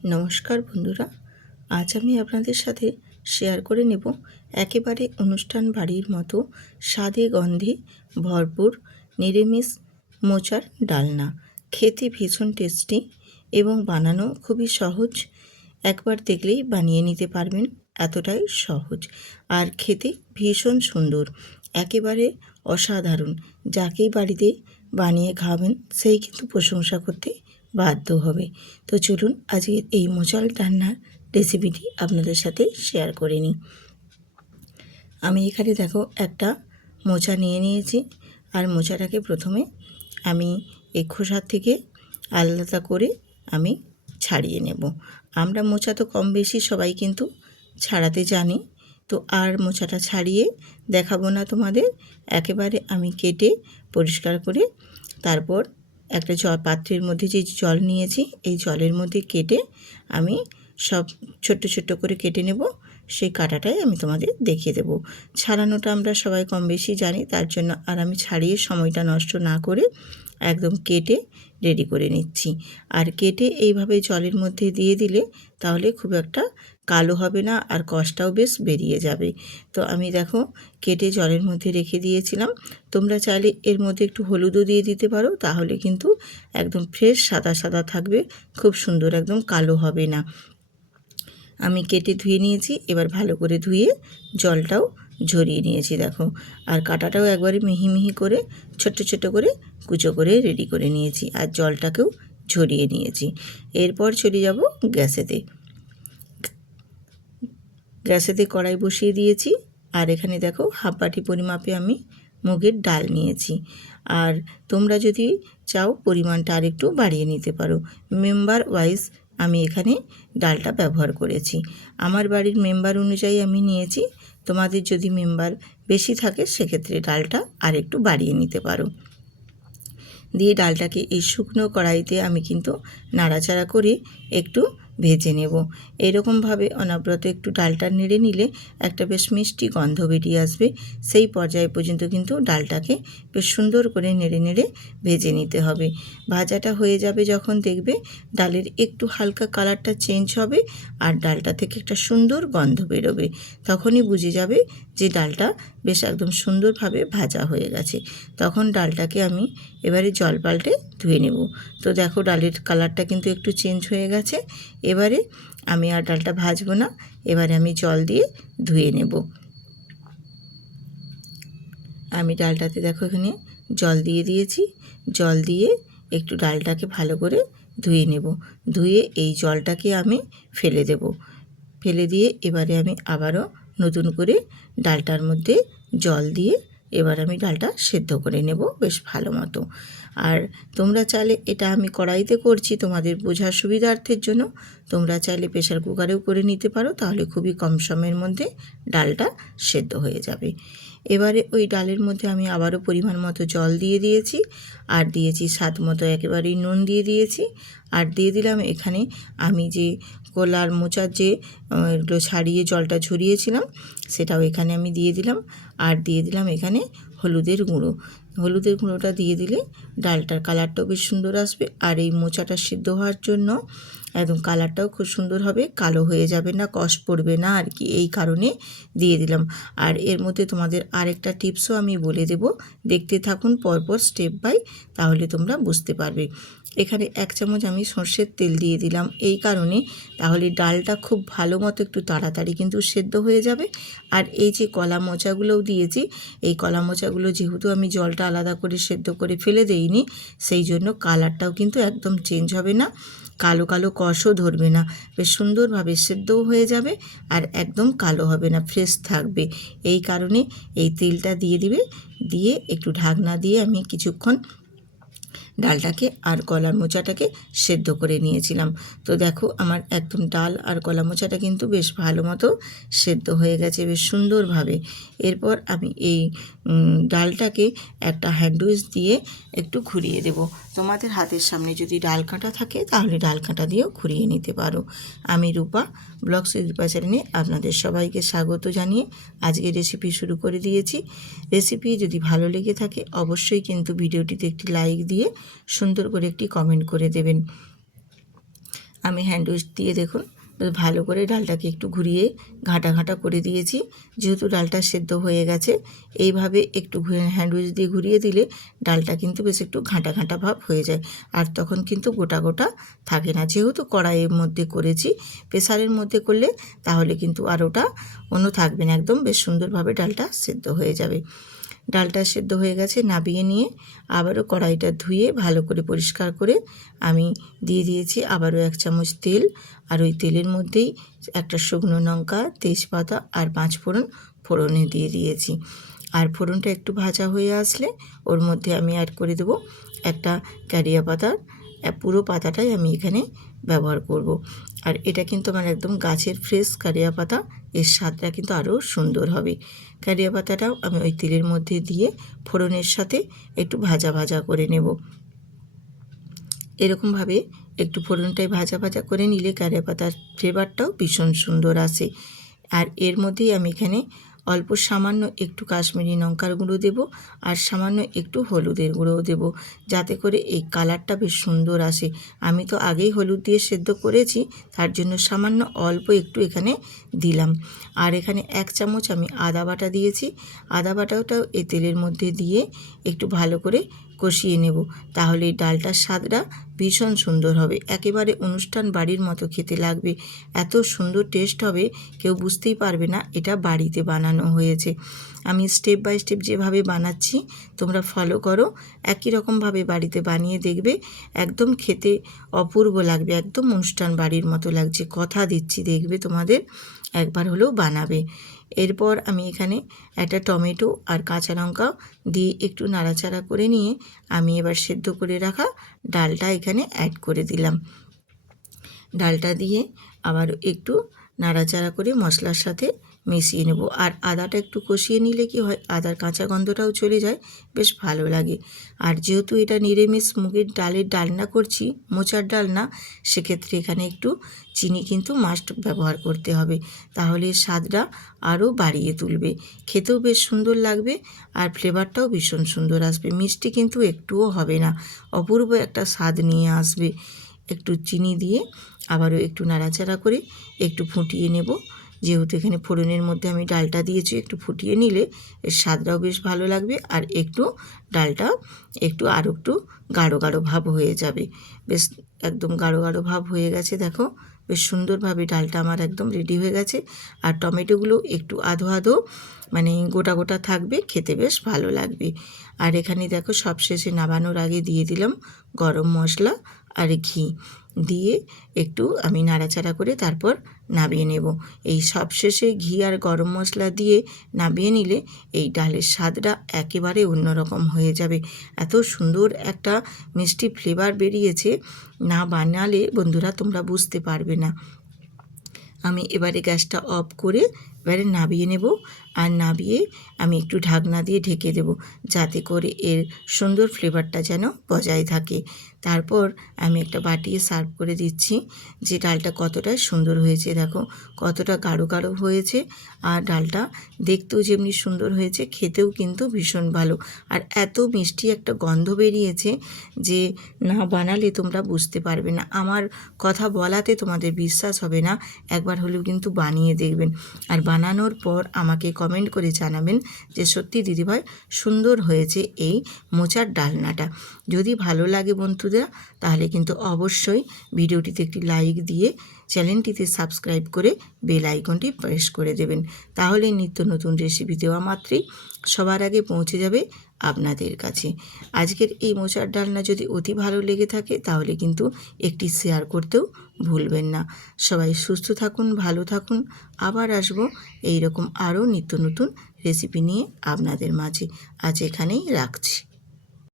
নমস্কার বন্ধুরা, আজ আমি আপনাদের সাথে শেয়ার করে নেব একেবারে অনুষ্ঠান বাড়ির মতো স্বাদে গন্ধে ভরপুর নিরামিষ মোচার ডালনা। খেতে ভীষণ টেস্টি এবং বানানো খুবই সহজ। একবার দেখলেই বানিয়ে নিতে পারবেন, এতটাই সহজ আর খেতে ভীষণ সুন্দর, একেবারে অসাধারণ। যাকেই বাড়িতে বানিয়ে খাবেন সেই কিন্তু প্রশংসা করতে বাধ্য হবে। তো চলুন আজকের এই মোচার রান্নার রেসিপিটি আপনাদের সাথে শেয়ার করে নিই। আমি এখানে দেখো একটা মোচা নিয়ে নিয়েছি, আর মোচাটাকে প্রথমে আমি এই খোসার থেকে আলাদা করে আমি ছাড়িয়ে নেব। আমরা মোচা তো কম বেশি সবাই কিন্তু ছাড়াতে জানি, তো আর মোচাটা ছাড়িয়ে দেখাবো না তোমাদের। একেবারে আমি কেটে পরিষ্কার করে তারপর একটা পাত্রের মধ্যে যে জল নিয়েছি এই জলের মধ্যে কেটে আমি সব ছোট্ট ছোট্ট করে কেটে নেব। সেই কাটাটাই আমি তোমাদের দেখিয়ে দেব। ছাড়ানোটা আমরা সবাই কম বেশি জানি, তার জন্য আর আমি ছাড়িয়ে সময়টা নষ্ট না করে একদম কেটে রেডি করে নিচ্ছি। আর কেটে এইভাবে জলের মধ্যে দিয়ে দিলে তাহলে খুব একটা কালো হবে না, আর কষটাও বেশ বেরিয়ে যাবে। তো আমি দেখো কেটে জলের মধ্যে রেখে দিয়েছিলাম। তোমরা চাইলে এর মধ্যে একটু হলুদও দিয়ে দিতে পারো, তাহলে কিন্তু একদম ফ্রেশ সাদা সাদা থাকবে, খুব সুন্দর, একদম কালো হবে না। আমি কেটে ধুয়ে নিয়েছি, এবার ভালো করে ধুয়ে জলটাও ঝরিয়ে নিয়েছি দেখো। আর কাটাটাও একবারে মিহি মিহি করে ছোট্ট ছোট্ট করে কুচো করে রেডি করে নিয়েছি, আর জলটাকেও ঝরিয়ে নিয়েছি। এরপর চলে যাব গ্যাসেতে কড়াই বসিয়ে দিয়েছি। আর এখানে দেখো হাফ বাটি পরিমাপে আমি মুগের ডাল নিয়েছি। আর তোমরা যদি চাও পরিমাণটা আর একটু বাড়িয়ে নিতে পারো। মেম্বার ওয়াইজ আমি এখানে ডালটা ব্যবহার করেছি, আমার বাড়ির মেম্বার অনুযায়ী আমি নিয়েছি। তোমাদের যদি মেম্বার বেশি থাকে সেক্ষেত্রে ডালটা আর একটু বাড়িয়ে নিতে পারো। দিয়ে ডালটাকে এই শুকনো কড়াইতে আমি কিন্তু নাড়াচাড়া করে একটু ভেজে নেব। এরকমভাবে অনবরত একটু ডালটা নেড়ে নিলে একটা বেশ মিষ্টি গন্ধ বেরিয়ে আসবে। সেই পর্যায় পর্যন্ত কিন্তু ডালটাকে বেশ সুন্দর করে নেড়ে নেড়ে ভেজে নিতে হবে। ভাজাটা হয়ে যাবে যখন দেখবে ডালের একটু হালকা কালারটা চেঞ্জ হবে আর ডালটা থেকে একটা সুন্দর গন্ধ বেরোবে, তখনই বুঝে যাবে যে ডালটা বেশ একদম সুন্দরভাবে ভাজা হয়ে গেছে। তখন ডালটাকে আমি এবারে জল পাল্টে ধুয়ে নেব। তো দেখো ডালের কালারটা কিন্তু একটু চেঞ্জ হয়ে গেছে। এবারে আমি আর ডালটা ভাজবো না, এবারে আমি জল দিয়ে ধুয়ে নেব। আমি ডালটাতে দেখো এখানে জল দিয়ে দিয়েছি। জল দিয়ে একটু ডালটাকে ভালো করে ধুয়ে নেব। ধুয়ে এই জলটাকে আমি ফেলে দেব। ফেলে দিয়ে এবারে আমি আবারও নতুন করে ডালটার মধ্যে জল দিয়ে এবার আমি ডালটা সেদ্ধ করে নেব বেশ ভালো মতো। আর তোমরা চাইলে, এটা আমি কড়াইতে করছি তোমাদের বোঝার সুবিধার্থের জন্য, তোমরা চাইলে প্রেশার কুকারেও করে নিতে পারো, তাহলে খুবই কম সময়ের মধ্যে ডালটা সেদ্ধ হয়ে যাবে। এবারে ওই ডালের মধ্যে আমি আবারও পরিমাণ মতো জল দিয়ে দিয়েছি, আর দিয়েছি স্বাদ মতো একেবারেই নুন দিয়ে দিয়েছি। আর দিয়ে দিলাম এখানে আমি যে কলার মোচার যে এগুলো ছাড়িয়ে জলটা ঝরিয়েছিলাম সেটাও এখানে আমি দিয়ে দিলাম। আর দিয়ে দিলাম এখানে হলুদের গুঁড়ো। হলুদের গুঁড়োটা দিয়ে দিলে ডালটার কালারটাও বেশ সুন্দর আসবে, আর এই মোচাটা সিদ্ধ হওয়ার জন্য একদম কালারটাও খুব সুন্দর হবে, কালো হয়ে যাবে না, কষ পড়বে না আর কি, এই কারণে দিয়ে দিলাম। আর এর মধ্যে তোমাদের আরেকটা টিপসও আমি বলে দেব, দেখতে থাকুন পরপর স্টেপ বাই, তাহলে তোমরা বুঝতে পারবে। এখানে 1 চামচ আমি সর্ষের তেল দিয়ে দিলাম এই কারণে, তাহলে ডালটা খুব ভালো মতো একটু তাড়াতাড়ি কিন্তু সেদ্ধ হয়ে যাবে। আর এই যে কলা মোচাগুলোও দিয়েছি, এই কলা মোচাগুলো যেহেতু আমি জলটা আলাদা করে সেদ্ধ করে ফেলে দেইনি, সেই জন্য কালারটাও কিন্তু একদম চেঞ্জ হবে না, কালো কালো কষও ধরবে না, বেশ সুন্দরভাবে সেদ্ধও হয়ে যাবে আর একদম কালো হবে না, ফ্রেশ থাকবে। এই কারণে এই তেলটা দিয়ে দিবে। দিয়ে একটু ঢাকনা দিয়ে আমি কিছুক্ষণ ডালটাকে আর কলার মোচাটাকে সেদ্ধ করে নিয়েছিলাম। তো দেখো আমার একদম ডাল আর কলা মোচাটা কিন্তু বেশ ভালো মতো সেদ্ধ হয়ে গেছে বেশ সুন্দরভাবে। এরপর আমি এই ডালটাকে একটা হ্যান্ডউইচ দিয়ে একটু ঘুরিয়ে দেব। তোমাদের হাতের সামনে যদি ডাল কাঁটা থাকে তাহলে ডাল কাঁটা দিয়েও ঘুরিয়ে নিতে পারো। আমি রূপা ব্লগস উইথ রূপা চ্যানেলে আপনাদের সবাইকে স্বাগত জানিয়ে আজকে রেসিপি শুরু করে দিয়েছি। রেসিপি যদি ভালো লেগে থাকে অবশ্যই কিন্তু ভিডিওটিতে একটি লাইক দিয়ে সুন্দর করে একটি কমেন্ট করে দেবেন। আমি হ্যান্ড উইচ দিয়ে দেখুন ভালো করে ডালটাকে একটু ঘুরিয়ে ঘাঁটা ঘাঁটা করে দিয়েছি। যেহেতু ডালটা সেদ্ধ হয়ে গেছে, এইভাবে একটু হ্যান্ড উইচ দিয়ে ঘুরিয়ে দিলে ডালটা কিন্তু বেশ একটু ঘাঁটা ঘাঁটা ভাব হয়ে যায়, আর তখন কিন্তু গোটা গোটা থাকে না। যেহেতু কড়াইয়ের মধ্যে করেছি, প্রেসারের মধ্যে করলে তাহলে কিন্তু আর ওটা অন্য থাকবে না, একদম বেশ সুন্দরভাবে ডালটা সেদ্ধ হয়ে যাবে। ডালটা সেদ্ধ হয়ে গেছে, নামিয়ে নিয়ে আবারও কড়াইটা ধুয়ে ভালো করে পরিষ্কার করে আমি দিয়ে দিয়েছি আবারও 1 চামচ তেল। আর ওই তেলের মধ্যেই একটা শুকনো লঙ্কা, তেজপাতা আর 5 ফোড়ন ফোড়নে দিয়ে দিয়েছি। আর ফোড়নটা একটু ভাজা হয়ে আসলে ওর মধ্যে আমি অ্যাড করে দেবো একটা কারিয়া পাতার পুরো পাতাটাই আমি এখানে ব্যবহার করব। আর এটা কিন্তু আমার একদম গাছের ফ্রেশ কারিয়া পাতা, এর স্বাদটা কিন্তু আরও সুন্দর হবে। কারিয়া পাতাটাও আমি ওই তেলের মধ্যে দিয়ে ফোড়নের সাথে একটু ভাজা ভাজা করে নেব। এরকমভাবে একটু ফোড়নটাই ভাজা ভাজা করে নিলে কারিয়া পাতার ফ্লেভারটাও ভীষণ সুন্দর আসে। আর এর মধ্যেই আমি এখানে অল্প সামান্য একটু কাশ্মীরি লঙ্কার গুঁড়ো দেব, আর সামান্য একটু হলুদের গুঁড়োও দেব, যাতে করে এই কালারটা বেশ সুন্দর আসে। আমি তো আগেই হলুদ দিয়ে সেদ্ধ করেছি, তার জন্য সামান্য অল্প একটু এখানে দিলাম। আর এখানে 1 চামচ আমি আদা বাটা দিয়েছি। আদা বাটাটাও এই তেলের মধ্যে দিয়ে একটু ভালো করে কষিয়ে নেব, তাহলে এই ডালটার স্বাদটা ভীষণ সুন্দর হবে, একেবারে অনুষ্ঠান বাড়ির মতো খেতে লাগবে। এত সুন্দর টেস্ট হবে, কেউ বুঝতেই পারবে না এটা বাড়িতে বানানো হয়েছে। আমি স্টেপ বাই স্টেপ যেভাবে বানাচ্ছি তোমরা ফলো করো, একই রকমভাবে বাড়িতে বানিয়ে দেখবে, একদম খেতে অপূর্ব লাগবে, একদম অনুষ্ঠান বাড়ির মতো লাগছে, কথা দিচ্ছি দেখবে তোমাদের একবার হলেও বানাবে। এরপর আমি এখানে একটা টমেটো আর কাঁচা লঙ্কা দিয়ে একটু নাড়াচাড়া করে নিয়ে আমি এবার সেদ্ধ করে রাখা ডালটা এখানে অ্যাড করে দিলাম। ডালটা দিয়ে আবার একটু নাড়াচাড়া করে মশলার সাথে মিশিয়ে নেব। আর আদাটা একটু কষিয়ে নিলে কি হয়, আদার কাঁচা গন্ধটাও চলে যায়, বেশ ভালো লাগে। আর যেহেতু এটা নিরামিষ মুগের ডালের ডালনা করছি, মোচার ডালনা, সেক্ষেত্রে এখানে একটু চিনি কিন্তু মাস্ট ব্যবহার করতে হবে, তাহলে স্বাদটা আরও বাড়িয়ে তুলবে, খেতেও বেশ সুন্দর লাগবে আর ফ্লেভারটাও ভীষণ সুন্দর আসবে। মিষ্টি কিন্তু একটুও হবে না, অপূর্ব একটা স্বাদ নিয়ে আসবে। একটু চিনি দিয়ে আবারও একটু নাড়াচাড়া করে একটু ফুটিয়ে নেব। যেহেতু এখানে ফোড়নের মধ্যে আমি ডালটা দিয়েছি, একটু ফুটিয়ে নিলে এর স্বাদটাও বেশ ভালো লাগবে, আর একটু ডালটা একটু আরও একটু গাঢ় গাঢ় ভাব হয়ে যাবে। বেশ একদম গাঢ় গাঢ় ভাব হয়ে গেছে, দেখো বেশ সুন্দরভাবে ডালটা আমার একদম রেডি হয়ে গেছে। আর টমেটোগুলো একটু আধো আধো মানে গোটা গোটা থাকবে, খেতে বেশ ভালো লাগবে। আর এখানে দেখো সবশেষে নামানোর আগে দিয়ে দিলাম গরম মশলা আর ঘি দিয়ে একটু আমি নাড়াচাড়া করে তারপর নামিয়ে নেব। এই সবশেষে ঘি আর গরম মশলা দিয়ে নামিয়ে নিলে এই ডালের স্বাদটা একেবারে অন্যরকম হয়ে যাবে। এত সুন্দর একটা মিষ্টি ফ্লেভার বেরিয়েছে, না বানালে বন্ধুরা তোমরা বুঝতে পারবে না। আমি এবারে গ্যাসটা অফ করে এবারে নামিয়ে নেব। আর নামিয়ে আমি একটু ঢাকনা দিয়ে ঢেকে দেব, যাতে করে এর সুন্দর ফ্লেভারটা যেন বজায় থাকে। তারপর আমি একটা বাটিয়ে সার্ভ করে দিচ্ছি। যে ডালটা কতটা সুন্দর হয়েছে, দেখো কতটা গাঢ় গাঢ় হয়েছে, আর ডালটা দেখতেও যেমনি সুন্দর হয়েছে, খেতেও কিন্তু ভীষণ ভালো। আর এত মিষ্টি একটা গন্ধ বেরিয়েছে যে না বানালে তোমরা বুঝতে পারবে না, আমার কথা বলাতে তোমাদের বিশ্বাস হবে না, একবার হলেও কিন্তু বানিয়ে দেখবেন। আর বানানোর পর আমাকে কমেন্ট করে জানাবেন যে সত্যি দিদিভাই সুন্দর হয়েছে এই মোচার ডালনাটা। যদি ভালো লাগে বন্ধুরা, তাহলে কিন্তু অবশ্যই ভিডিওটিতে একটি লাইক দিয়ে চ্যানেলটিতে সাবস্ক্রাইব করে বেল আইকনটি প্রেস করে দেবেন, তাহলে নিত্য নতুন রেসিপি দেওয়া মাত্রই সবার আগে পৌঁছে যাবে আপনাদের কাছে। আজকের এই মোচার ডালনা যদি অতি ভালো লেগে থাকে, তাহলে কিন্তু একটি শেয়ার করতেও ভুলবেন না। সবাই সুস্থ থাকুন, ভালো থাকুন, আবার আসবো এই রকম আরও নিত্য নতুন রেসিপি নিয়ে আপনাদের মাঝে। আজ এখানেই রাখছি।